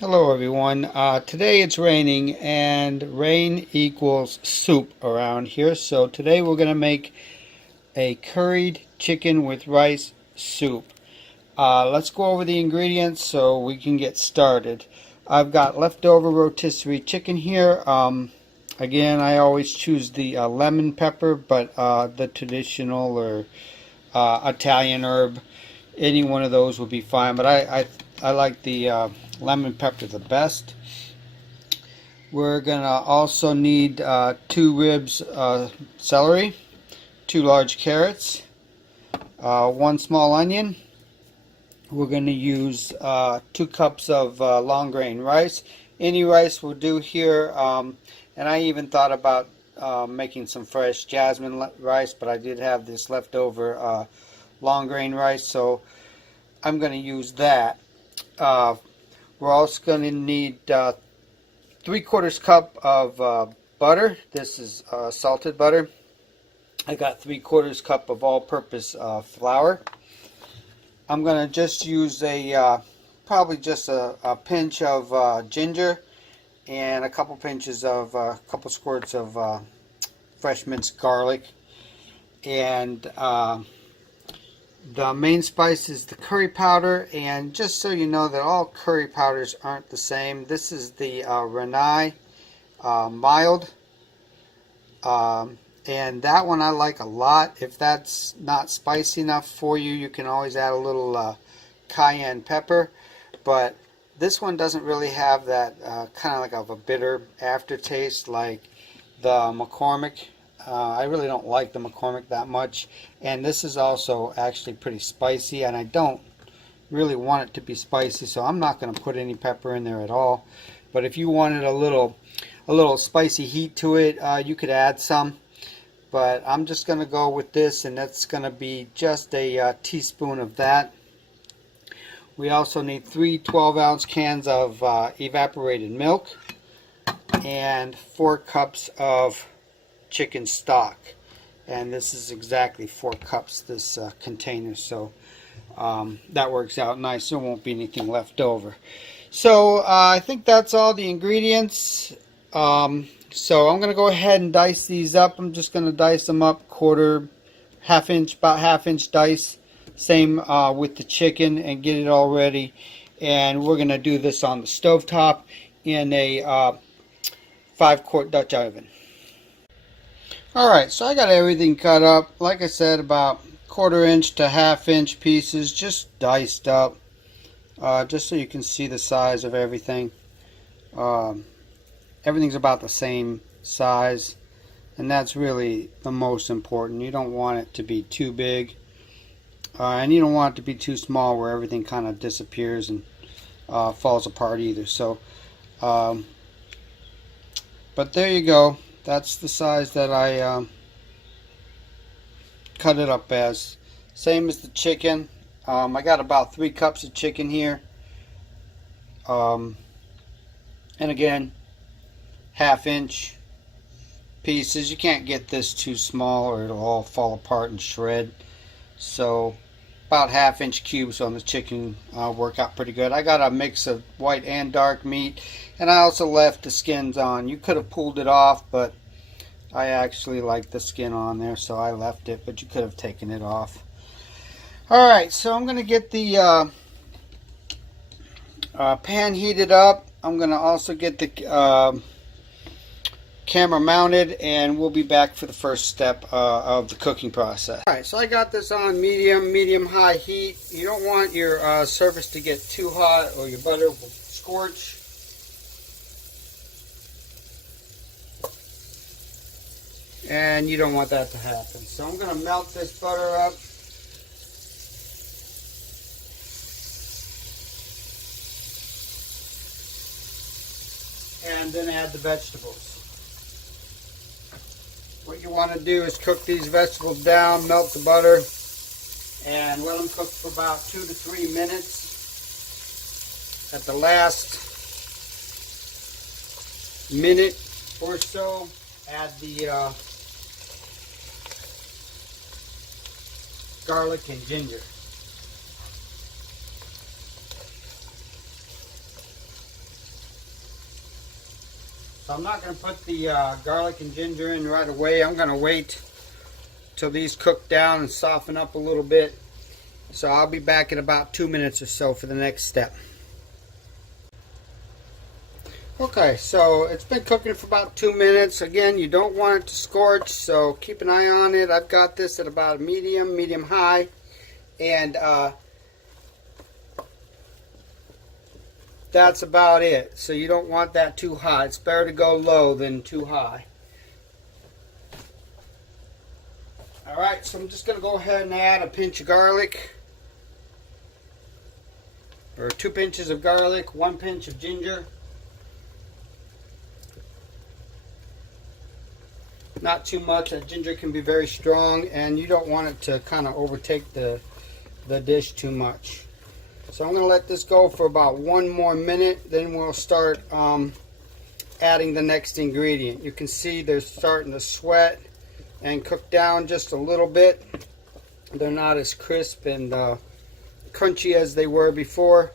Hello everyone. Today it's raining and rain equals soup around here. So today we're going to make a curried chicken with rice soup. Let's go over the ingredients so we can get started. I've got leftover rotisserie chicken here. Again, I always choose the lemon pepper, but the traditional or Italian herb, any one of those would be fine. But I like the lemon pepper the best. We're gonna also need 2 ribs celery, 2 large carrots, 1 small onion. We're gonna use 2 cups of long grain rice. Any rice will do here, and I even thought about making some fresh jasmine rice, but I did have this leftover long grain rice, so I'm going to use that. We're also going to need 3/4 cup of butter. This is salted butter. I got 3/4 cup of all-purpose flour. I'm going to just use probably just a pinch of ginger and a couple pinches of a couple squirts of fresh minced garlic. And the main spice is the curry powder, and just so you know that all curry powders aren't the same, this is the Renai mild, and that one I like a lot. If that's not spicy enough for you, you can always add a little cayenne pepper, but this one doesn't really have that kind of like of a bitter aftertaste like the McCormick. I really don't like the McCormick that much, and this is also actually pretty spicy, and I don't really want it to be spicy, so I'm not going to put any pepper in there at all. But if you wanted a little spicy heat to it, you could add some, but I'm just going to go with this, and that's going to be just a teaspoon of that. We also need 3 12-ounce cans of evaporated milk and 4 cups of chicken stock, and this is exactly 4 cups, this container, so that works out nice. There won't be anything left over. So I think that's all the ingredients. So I'm going to go ahead and dice these up. I'm just going to dice them up quarter, half-inch, about half-inch dice. Same with the chicken, and get it all ready. And we're going to do this on the stovetop in a 5-quart Dutch oven. Alright, so I got everything cut up, like I said, about 1/4 inch to 1/2 inch pieces, just diced up, just so you can see the size of everything. Everything's about the same size, and that's really the most important. You don't want it to be too big, and you don't want it to be too small where everything kind of disappears and falls apart either. So, but there you go. That's the size that I cut it up as. Same as the chicken. I got about 3 cups of chicken here. And again, 1/2 inch pieces. You can't get this too small or it'll all fall apart and shred. So about 1/2 inch cubes on the chicken work out pretty good. I got a mix of white and dark meat, and I also left the skins on. You could have pulled it off, but I actually like the skin on there, so I left it, but you could have taken it off. Alright, so I'm going to get the pan heated up. I'm going to also get the camera mounted, and we'll be back for the first step of the cooking process. Alright, so I got this on medium-high heat. You don't want your surface to get too hot or your butter will scorch. And you don't want that to happen. So I'm going to melt this butter up. And then add the vegetables. What you want to do is cook these vegetables down, melt the butter, and let them cook for about 2 to 3 minutes. At the last minute or so, add the garlic and ginger. So I'm not going to put the garlic and ginger in right away. I'm going to wait till these cook down and soften up a little bit. So I'll be back in about 2 minutes or so for the next step. Okay, so it's been cooking for about 2 minutes. Again, you don't want it to scorch, so keep an eye on it. I've got this at about a medium high, and that's about it. So you don't want that too hot. It's better to go low than too high. Alright, so I'm just going to go ahead and add a pinch of garlic, or 2 pinches of garlic, 1 pinch of ginger. Not too much. That ginger can be very strong, and you don't want it to kind of overtake the dish too much. So I'm going to let this go for about 1 more minute, then we'll start adding the next ingredient. You can see they're starting to sweat and cook down just a little bit. They're not as crisp and crunchy as they were before,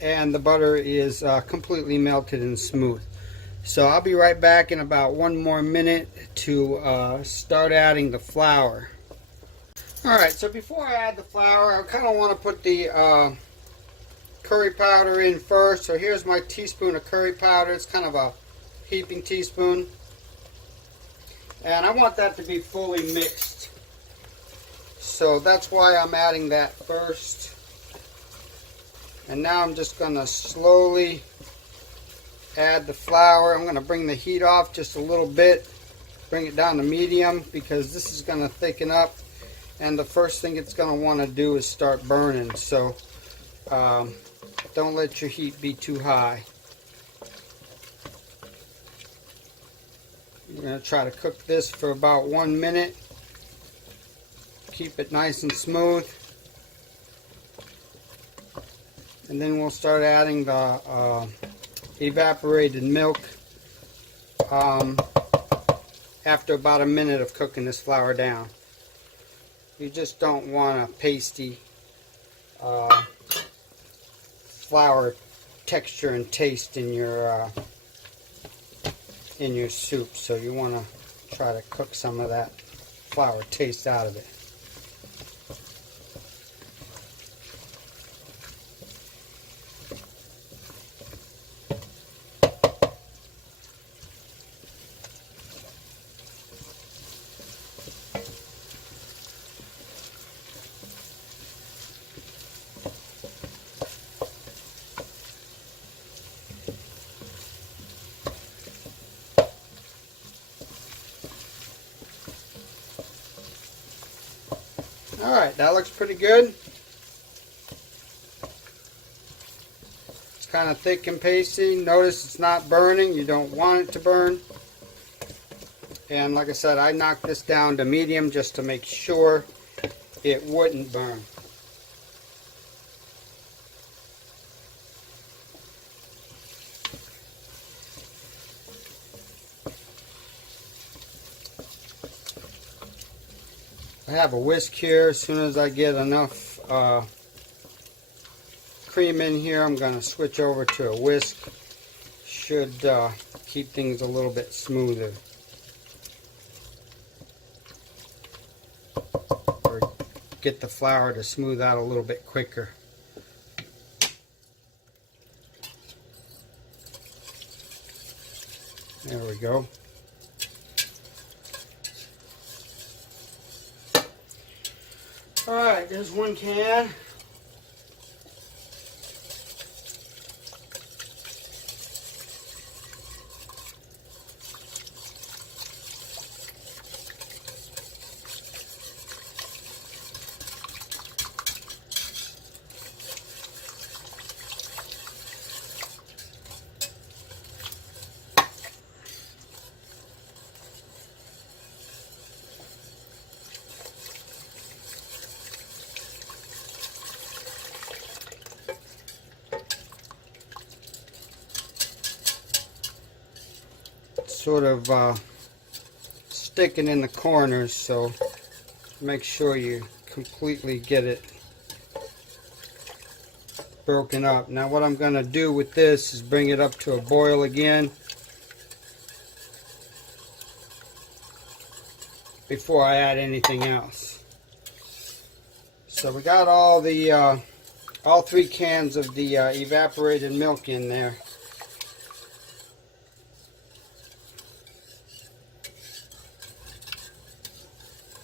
and the butter is completely melted and smooth. So I'll be right back in about 1 more minute to start adding the flour. Alright, so before I add the flour, I kind of want to put the curry powder in first. So here's my teaspoon of curry powder. It's kind of a heaping teaspoon. And I want that to be fully mixed. So that's why I'm adding that first. And now I'm just going to slowly add the flour. I'm going to bring the heat off just a little bit. Bring it down to medium because this is going to thicken up. And the first thing it's going to want to do is start burning. So don't let your heat be too high. We're going to try to cook this for about 1 minute. Keep it nice and smooth. And then we'll start adding the evaporated milk after about a minute of cooking this flour down. You just don't want a pasty flour texture and taste in your soup, so you want to try to cook some of that flour taste out of it. Alright, that looks pretty good. It's kind of thick and pasty. Notice it's not burning. You don't want it to burn. And like I said, I knocked this down to medium just to make sure it wouldn't burn. I have a whisk here. As soon as I get enough cream in here, I'm going to switch over to a whisk. Should keep things a little bit smoother. Or get the flour to smooth out a little bit quicker. There we go. Alright, there's 1 can. Sort of sticking in the corners, so make sure you completely get it broken up. Now what I'm going to do with this is bring it up to a boil again before I add anything else. So we got all 3 cans of the evaporated milk in there.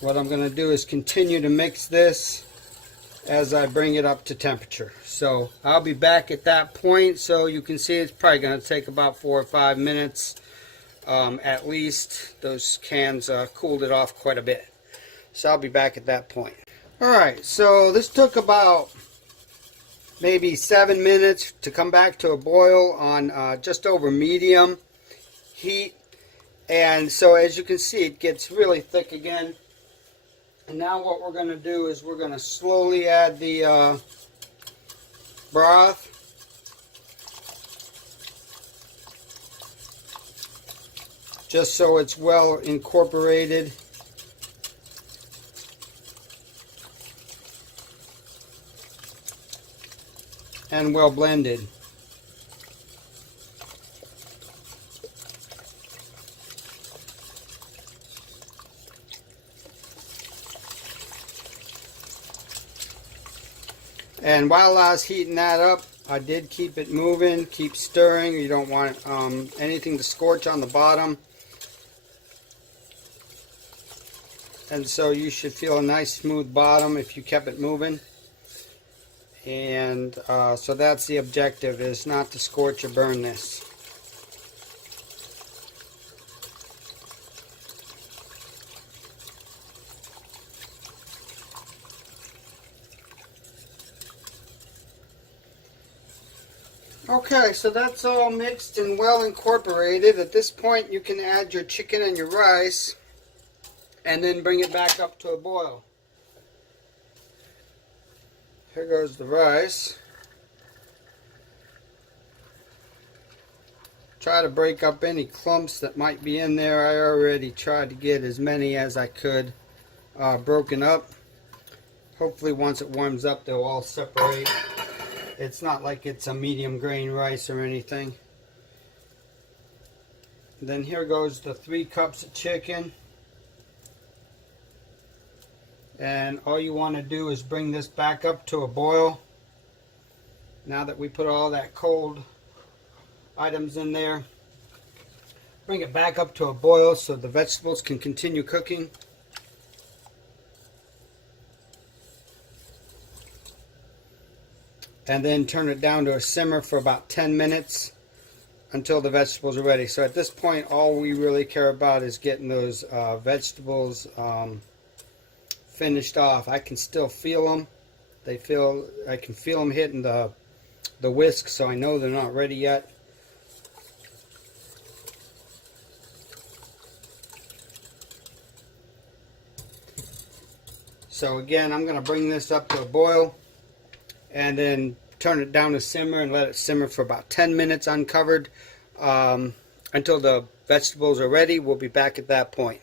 What I'm going to do is continue to mix this as I bring it up to temperature. So I'll be back at that point. So you can see it's probably going to take about 4 or 5 minutes at least. Those cans cooled it off quite a bit. So I'll be back at that point. Alright, so this took about maybe 7 minutes to come back to a boil on just over medium heat. And so as you can see, it gets really thick again. And now what we're going to do is we're going to slowly add the broth. Just so it's well incorporated. And well blended. And while I was heating that up, I did keep it moving, keep stirring. You don't want anything to scorch on the bottom. And so you should feel a nice smooth bottom if you kept it moving. And so that's the objective, is not to scorch or burn this. Okay, so that's all mixed and well incorporated. At this point you can add your chicken and your rice and then bring it back up to a boil. Here goes the rice. Try to break up any clumps that might be in there. I already tried to get as many as I could broken up. Hopefully once it warms up they'll all separate. It's not like it's a medium grain rice or anything. Then here goes the 3 cups of chicken. And all you want to do is bring this back up to a boil. Now that we put all that cold items in there, bring it back up to a boil so the vegetables can continue cooking. And then turn it down to a simmer for about 10 minutes until the vegetables are ready. So at this point all we really care about is getting those vegetables finished off. I can still feel them. I can feel them hitting the whisk, so I know they're not ready yet. So again, I'm going to bring this up to a boil and then turn it down to simmer and let it simmer for about 10 minutes uncovered until the vegetables are ready. We'll be back at that point.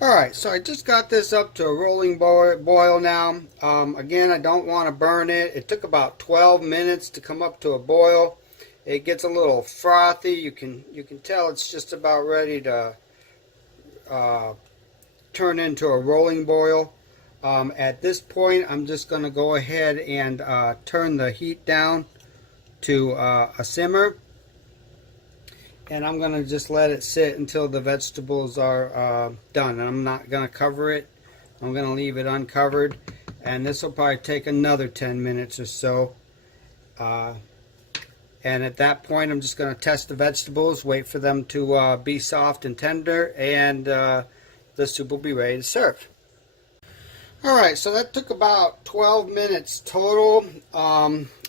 Alright, so I just got this up to a rolling boil now. Again, I don't want to burn it. It took about 12 minutes to come up to a boil. It gets a little frothy. You can tell it's just about ready to turn into a rolling boil. At this point, I'm just going to go ahead and turn the heat down to a simmer. And I'm going to just let it sit until the vegetables are done. And I'm not going to cover it. I'm going to leave it uncovered. And this will probably take another 10 minutes or so. And at that point, I'm just going to test the vegetables, wait for them to be soft and tender, and the soup will be ready to serve. Alright, so that took about 12 minutes total.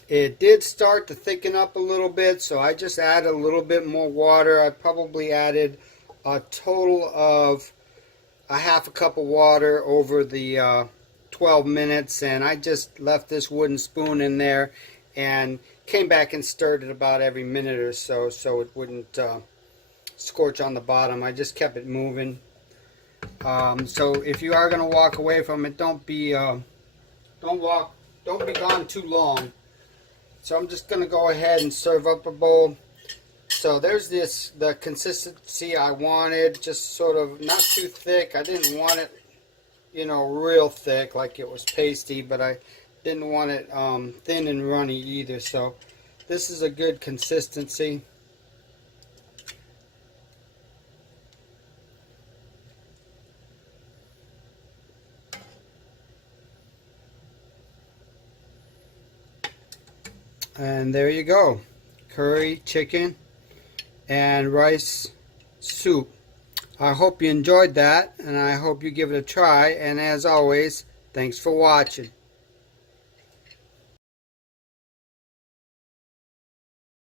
It did start to thicken up a little bit, so I just added a little bit more water. I probably added a total of a half a cup of water over the 12 minutes, and I just left this wooden spoon in there and came back and stirred it about every minute or so, so it wouldn't scorch on the bottom. I just kept it moving. So if you are going to walk away from it, don't walk don't be gone too long. So I'm just going to go ahead and serve up a bowl. So there's the consistency I wanted, just sort of not too thick. I didn't want it, you know, real thick like it was pasty, but I didn't want it thin and runny either. So this is a good consistency. And there you go, curry chicken and rice soup. I hope you enjoyed that, and I hope you give it a try, and as always, thanks for watching.